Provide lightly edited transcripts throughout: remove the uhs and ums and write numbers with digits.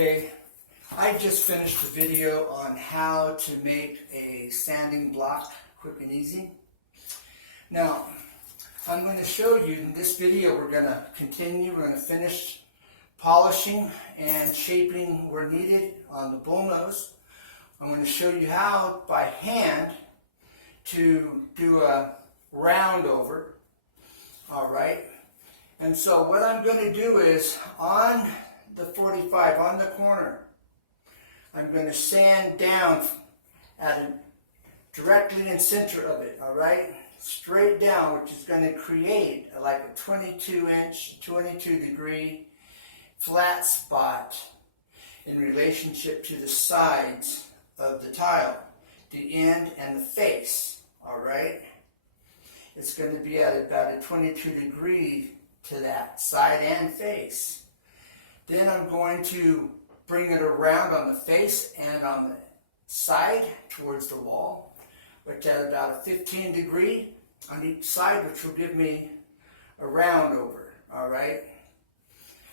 Okay, I just finished a video on how to make a sanding block quick and easy. Now, I'm going to show you in this video, we're going to continue, we're going to finish polishing and shaping where needed on the BullNose. I'm going to show you how, by hand, to do a RoundOver. Alright, and so what I'm going to do is, on the 45, on the corner, I'm going to sand down directly in center of it, alright? Straight down, which is going to create like a 22-inch, 22-degree flat spot in relationship to the sides of the tile, the end and the face, alright? It's going to be at about a 22 degree to that side and face. Then I'm going to bring it around on the face and on the side towards the wall, which at about a 15 degree on each side, which will give me a RoundOver, alright?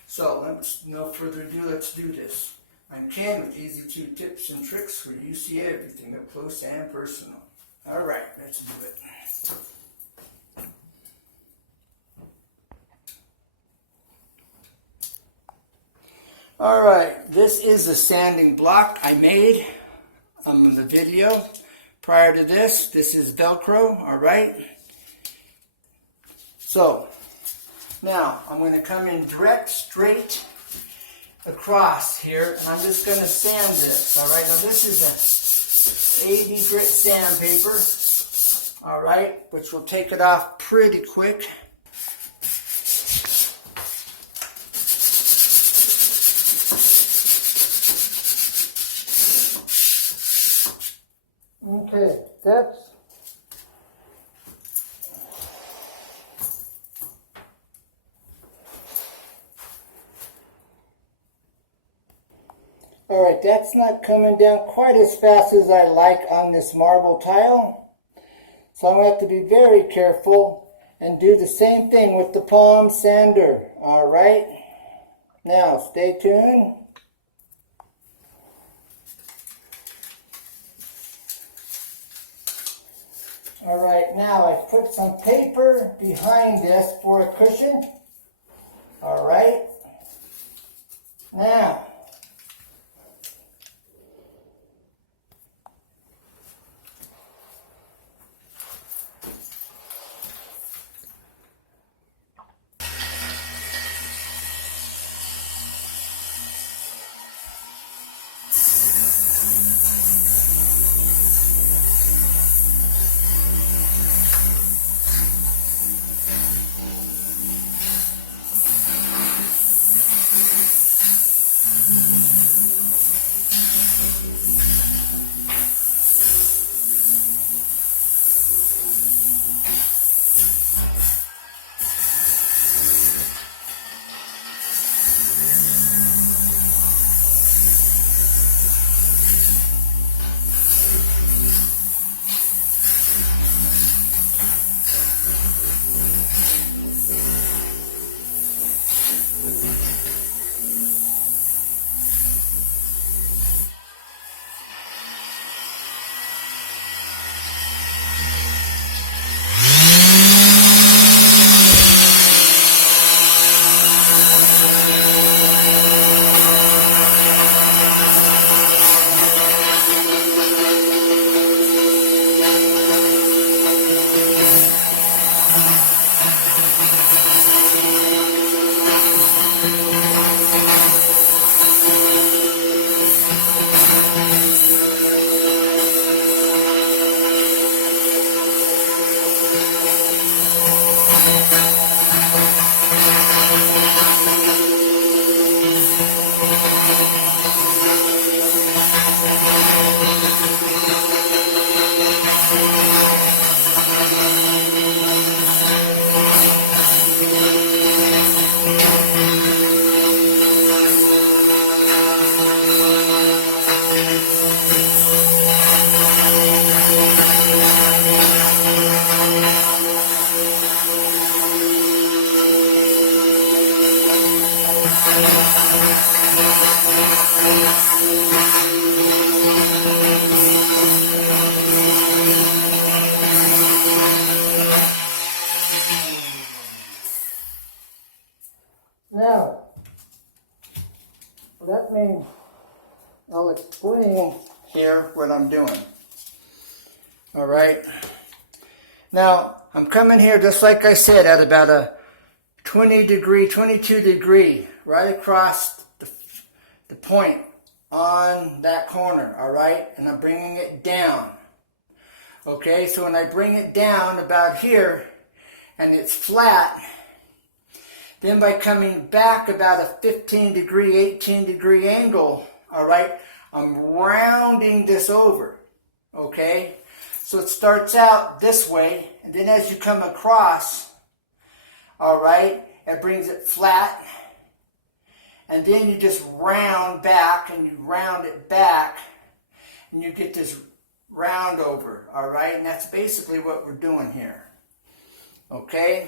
So, no further ado, let's do this. I'm Ken with Easy 2 Tips and Tricks, where you see everything up close and personal. Alright, let's do it. Alright, this is the sanding block I made in the video. Prior to this is Velcro, alright? So, now I'm going to come in straight across here, and I'm just going to sand this, alright? Now this is a 80 grit sandpaper, alright, which will take it off pretty quick. Okay, that's alright, that's not coming down quite as fast as I like on this marble tile. So I'm going to have to be very careful and do the same thing with the palm sander. Alright, now stay tuned. Alright, now I've put some paper behind this for a cushion. Alright. Now, Now, I'll explain here what I'm doing. All right. Now, I'm coming here just like I said at about a 22 degree, right across the point on that corner, all right? And I'm bringing it down. Okay, so when I bring it down about here and it's flat, then by coming back about a 15 degree, 18 degree angle, all right, I'm rounding this over, okay? So it starts out this way, and then as you come across, all right, it brings it flat, and then you just round back, and you round it back, and you get this round over, all right? And that's basically what we're doing here, okay?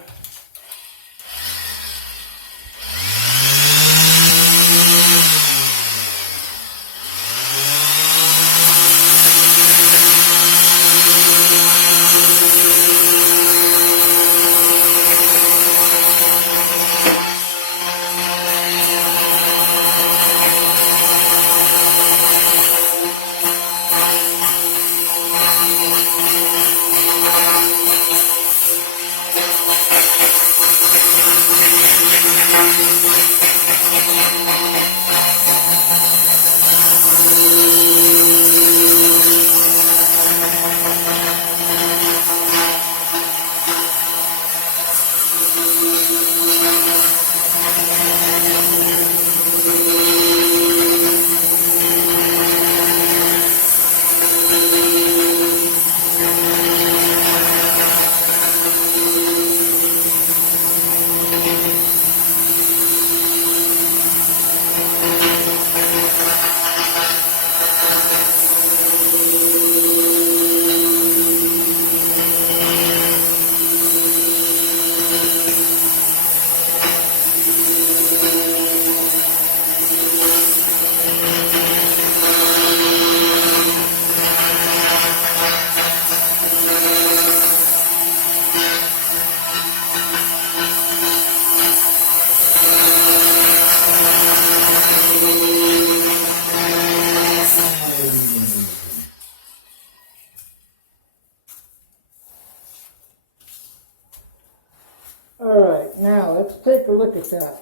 Now, let's take a look at that,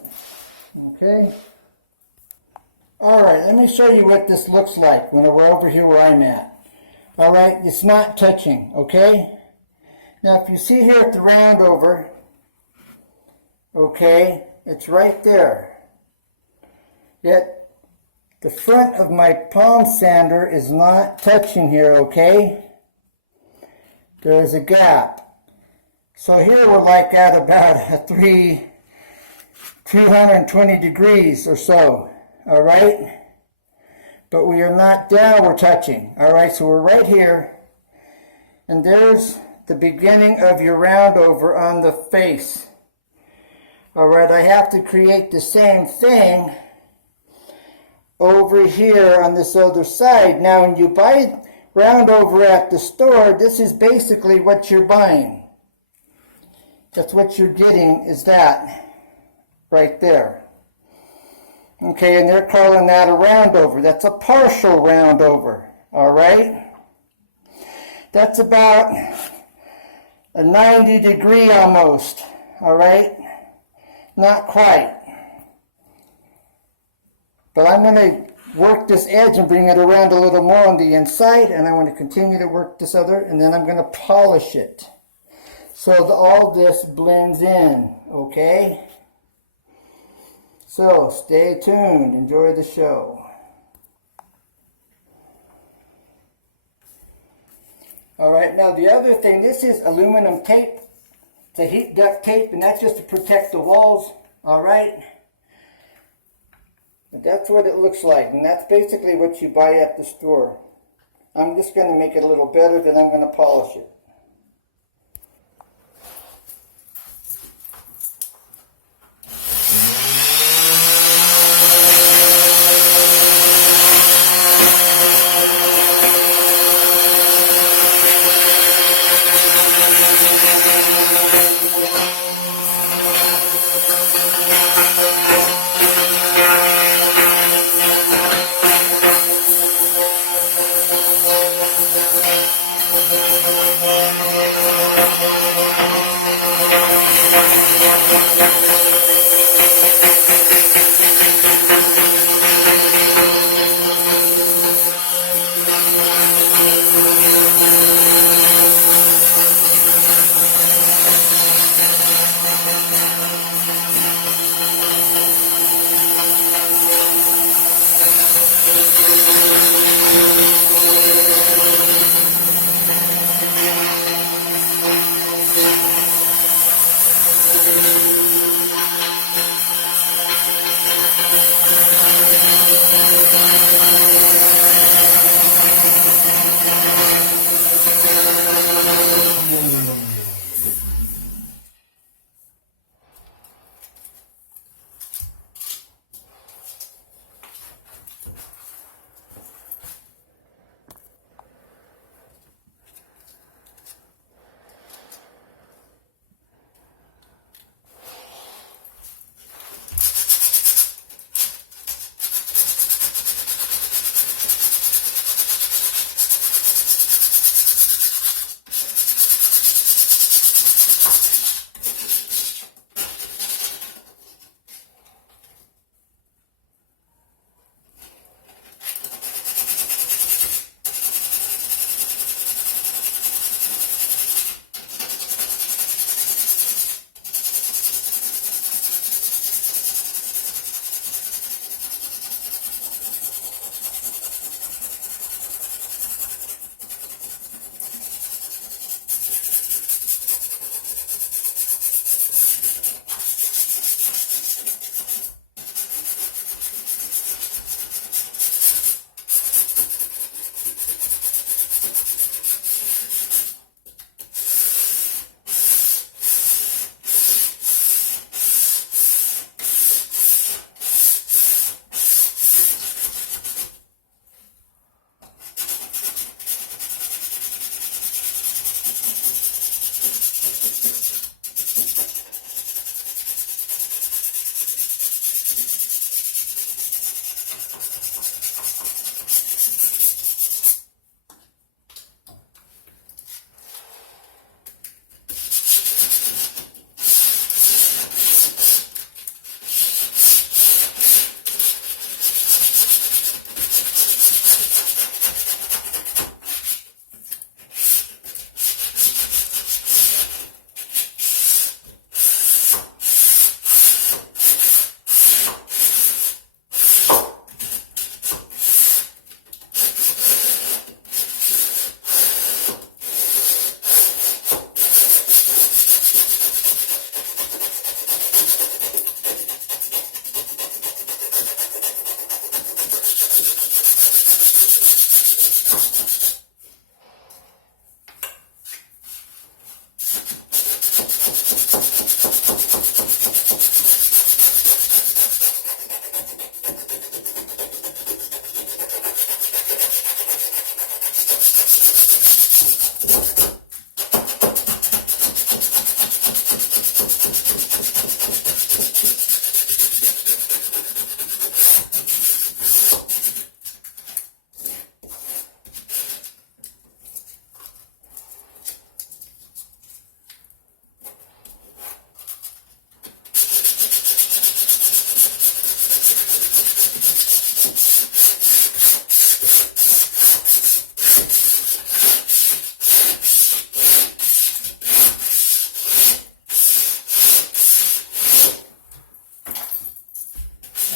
okay? All right, let me show you what this looks like when we're over here where I'm at. All right, it's not touching, okay? Now, if you see here at the RoundOver, okay, it's right there. Yet, the front of my palm sander is not touching here, okay? There is a gap. So here we're like at about a 320 degrees or so, all right? But we are not down, we're touching, all right? So we're right here, and there's the beginning of your RoundOver on the face. All right, I have to create the same thing over here on this other side. Now, when you buy RoundOver at the store, this is basically what you're buying. That's what you're getting, is that right there. Okay, and they're calling that a RoundOver. That's a partial RoundOver, all right? That's about a 90 degree almost, all right? Not quite. But I'm going to work this edge and bring it around a little more on the inside, and I want to continue to work this other, and then I'm going to polish it. So all this blends in, okay? So stay tuned, enjoy the show. All right, now the other thing, this is aluminum tape. It's a heat duct tape, and that's just to protect the walls, all right? But that's what it looks like, and that's basically what you buy at the store. I'm just going to make it a little better, then I'm going to polish it.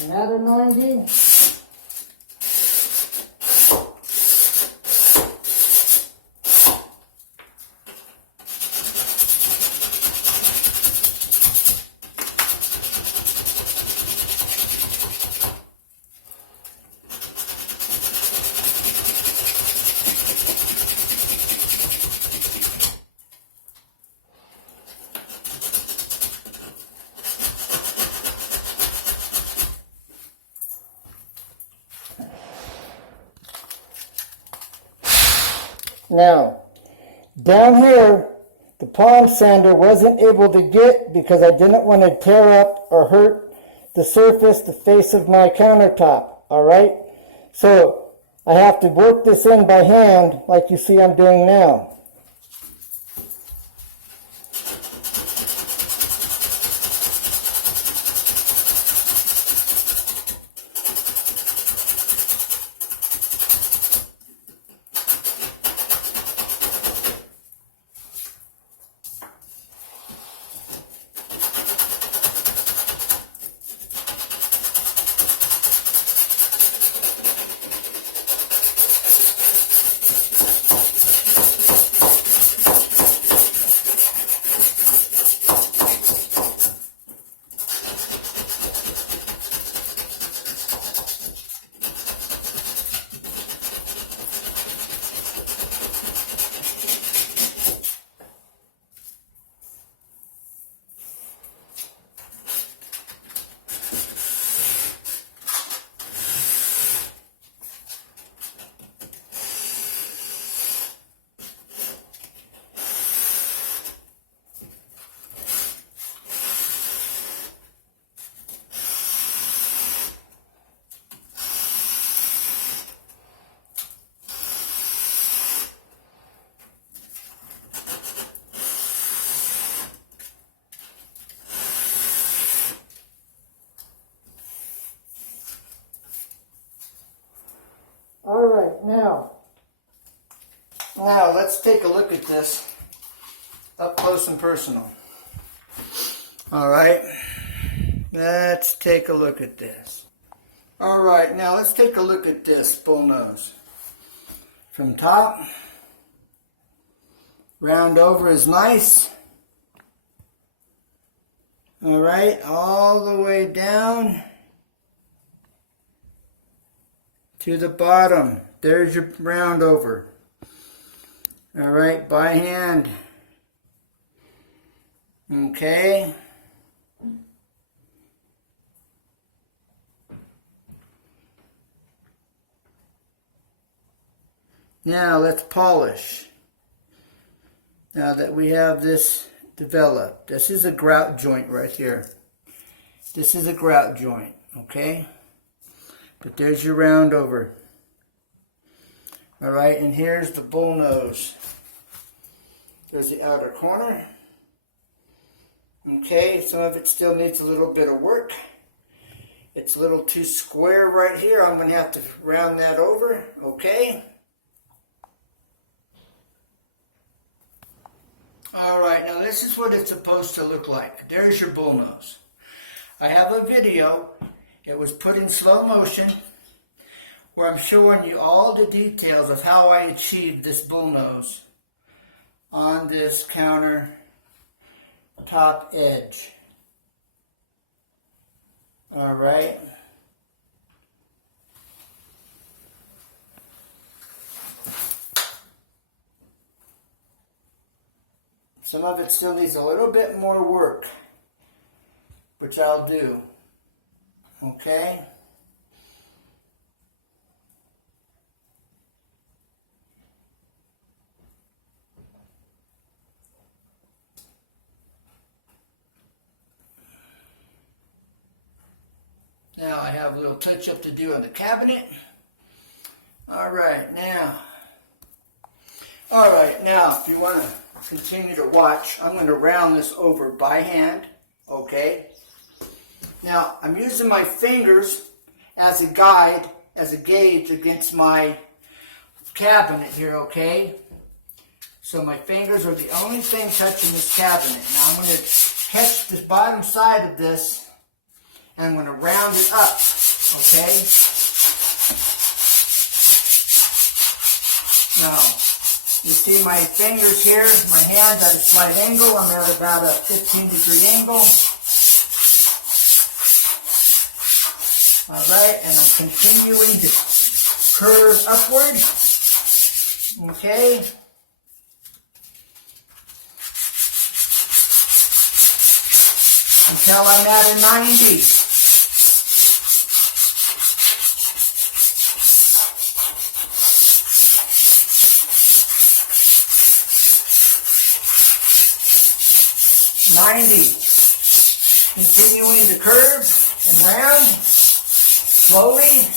Another 90. Now, down here, the palm sander wasn't able to get because I didn't want to tear up or hurt the surface, the face of my countertop, all right? So I have to work this in by hand like you see I'm doing now. All right, now let's take a look at this up close and personal. All right, let's take a look at this. All right, now let's take a look at this BullNose. From top, round over is nice. All right, all the way down to the bottom. There's your round over. All right, by hand. Okay. Now let's polish. Now that we have this developed. This is a grout joint right here. This is a grout joint, okay? But there's your round over. All right, and here's the BullNose. There's the outer corner. Okay, some of it still needs a little bit of work. It's a little too square right here. I'm going to have to round that over, okay? All right, now this is what it's supposed to look like. There's your BullNose. I have a video. It was put in slow motion where I'm showing you all the details of how I achieved this BullNose on this counter top edge. All right. Some of it still needs a little bit more work, which I'll do. Okay? Now I have a little touch-up to do on the cabinet. All right, now if you want to continue to watch, I'm going to round this over by hand, okay? Now, I'm using my fingers as a guide, as a gauge against my cabinet here, okay? So my fingers are the only thing touching this cabinet. Now I'm going to catch the bottom side of this and I'm going to round it up. Okay? Now, you see my fingers here, my hands at a slight angle. I'm at about a 15-degree angle. Alright, and I'm continuing to curve upward. Okay? Until I'm at a 90. Continuing to curve and round slowly.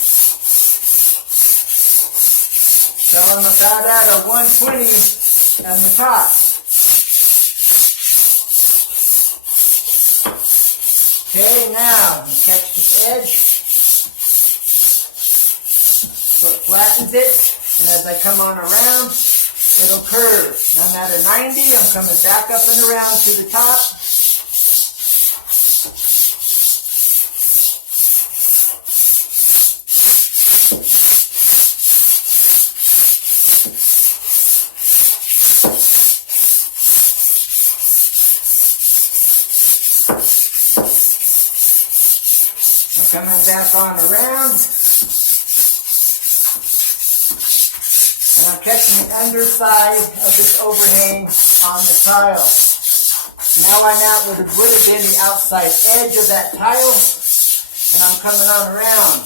So I'm about at a 120 on the top. Okay, now catch this edge. So it flattens it, and as I come on around, it'll curve. Now I'm at a 90, I'm coming back up and around to the top. Coming back on around, and I'm catching the underside of this overhang on the tile. Now I'm at what would have been the outside edge of that tile, and I'm coming on around.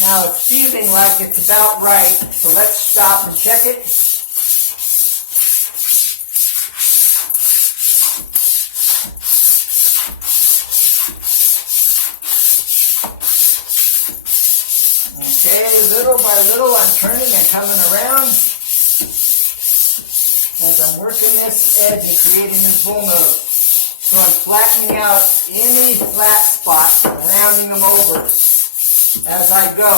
Now it's feeling like it's about right, so let's stop and check it. Okay, little by little I'm turning and coming around as I'm working this edge and creating this BullNose. So I'm flattening out any flat spots and rounding them over as I go.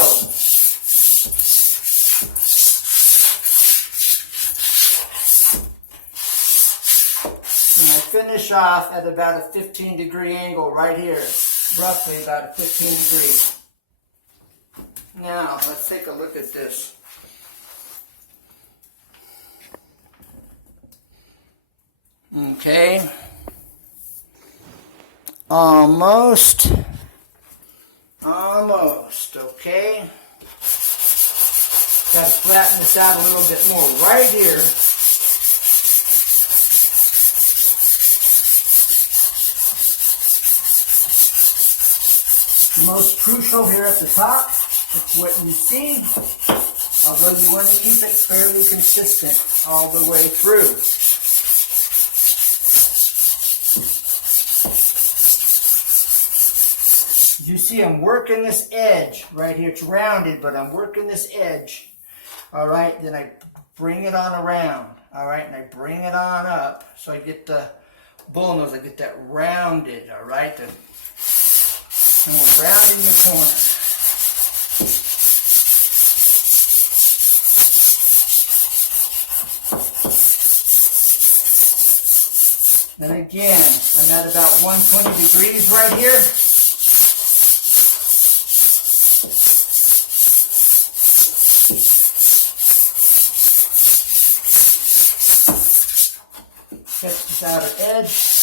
And I finish off at about a 15-degree angle right here, roughly about a 15 degree. Now, let's take a look at this. Okay. Almost, okay. Got to flatten this out a little bit more right here. The most crucial here at the top. It's what you see, although you want to keep it fairly consistent all the way through. You see I'm working this edge right here. It's rounded, but I'm working this edge. All right, then I bring it on around. All right, and I bring it on up. So I get the BullNose, I get that rounded, all right? And we're rounding the corner. Then again, I'm at about 120 degrees right here. Catch this outer edge.